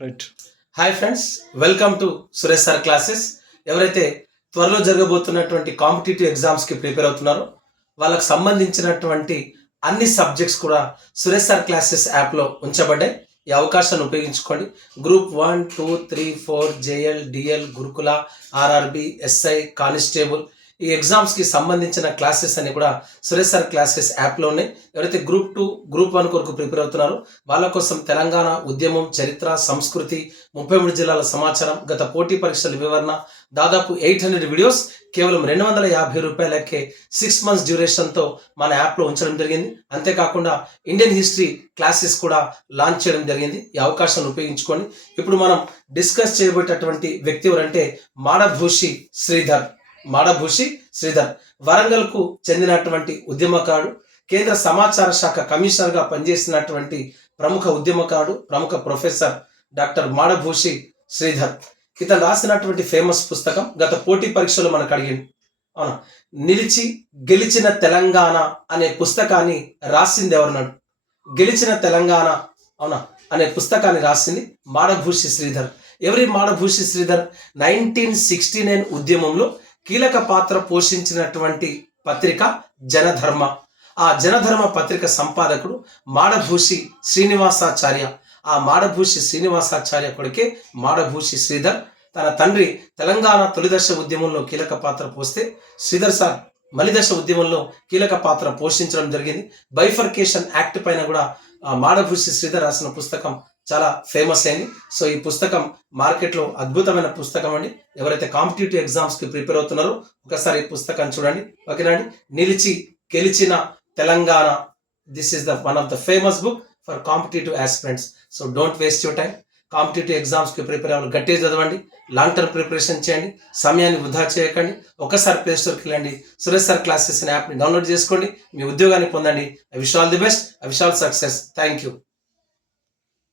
Right hi friends welcome to Suresh sir classes ఎవరైతే త్వరలో జరగబోతున్నటువంటి competitive ఎగ్జామ్స్కి ప్రిపేర్ అవుతున్నారో వాళ్ళకు సంబంధించినటువంటి అన్ని సబ్జెక్ట్స్ కూడా సురేష్ సార్ క్లాసెస్ యాప్లో ఉంచబడ్డాయి. ఈ అవకాశాన్ని ఉపయోగించుకోండి. Group one two three four JL DL Gurukula RRB SI constable ఈ ఎగ్జామ్స్కి సంబంధించిన క్లాసెస్ అన్ని కూడా సురేష్ సార్ క్లాసెస్ యాప్లో ఉన్నాయి. ఎవరైతే గ్రూప్ టూ గ్రూప్ వన్ కొరకు ప్రిపేర్ అవుతున్నారో వాళ్ళ కోసం తెలంగాణ ఉద్యమం చరిత్ర సంస్కృతి ముప్పై మూడు జిల్లాల సమాచారం గత పోటీ పరీక్షల వివరణ దాదాపు ఎయిట్ హండ్రెడ్ వీడియోస్ కేవలం రెండు వందల యాభై రూపాయలకే సిక్స్ మంత్స్ డ్యూరేషన్తో మన యాప్లో ఉంచడం జరిగింది. అంతేకాకుండా ఇండియన్ హిస్టరీ క్లాసెస్ కూడా లాంచ్ చేయడం జరిగింది. ఈ అవకాశాన్ని ఉపయోగించుకొని ఇప్పుడు మనం డిస్కస్ చేయబోయేటటువంటి వ్యక్తి ఎవరంటే మాడభూషి శ్రీధర్. మాడభూషి శ్రీధర్. వరంగల్కు చెందినటువంటి ఉద్యమకారుడు కేంద్ర సమాచార శాఖ కమిషనర్గా పనిచేసినటువంటి ప్రముఖ ఉద్యమకారుడు ప్రముఖ ప్రొఫెసర్ డాక్టర్ మాడభూషి శ్రీధర్. ఇతను రాసినటువంటి ఫేమస్ పుస్తకం గత పోటీ పరీక్షలు మనకు అడిగింది అవునా? నిలిచి గెలిచిన తెలంగాణ అనే పుస్తకాన్ని రాసింది ఎవరన్నాడు గెలిచిన తెలంగాణ అవునా? అనే పుస్తకాన్ని రాసింది మాడభూషి శ్రీధర్. ఎవరి Madabhushi Sridhar? Nineteen sixty nine ఉద్యమంలో కీలక పాత్ర పోషించినటువంటి పత్రిక జనధర్మ. ఆ జనధర్మ పత్రిక సంపాదకుడు మాడభూషి శ్రీనివాసాచార్య. ఆ మాడభూషి శ్రీనివాసాచార్య కొడుకే మాడభూషి శ్రీధర్. తన తండ్రి తెలంగాణ తొలిదశ ఉద్యమంలో కీలక పాత్ర పోస్తే శ్రీధర్ సార్ మలిదశ ఉద్యమంలో కీలక పాత్ర పోషించడం జరిగింది. బైఫర్కేషన్ యాక్ట్ పైన కూడా మాడభూషి శ్రీధర్ రాసిన పుస్తకం చాలా ఫేమస్ అయింది. సో ఈ పుస్తకం మార్కెట్లో అద్భుతమైన పుస్తకం అండి. ఎవరైతే కాంపిటేటివ్ ఎగ్జామ్స్కి ప్రిపేర్ అవుతున్నారో ఒకసారి ఈ పుస్తకాన్ని చూడండి. ఓకేనండి నిలిచి గెలిచిన Telangana. This is the one of the famous book for competitive aspirants so don't waste your time competitive ఎగ్జామ్స్కి ప్రిపేర్ అవ్వాలి. గట్టిగా చదవండి. లాంగ్ టర్మ్ ప్రిపరేషన్ చేయండి. సమయాన్ని వృధా చేయకండి. ఒకసారి ప్లే స్టోర్కి వెళ్ళండి. సురేష్ సార్ క్లాసెస్ అనే యాప్ని డౌన్లోడ్ చేసుకోండి. మీ ఉద్యోగాన్ని పొందండి. I wish all the best I wish all success thank you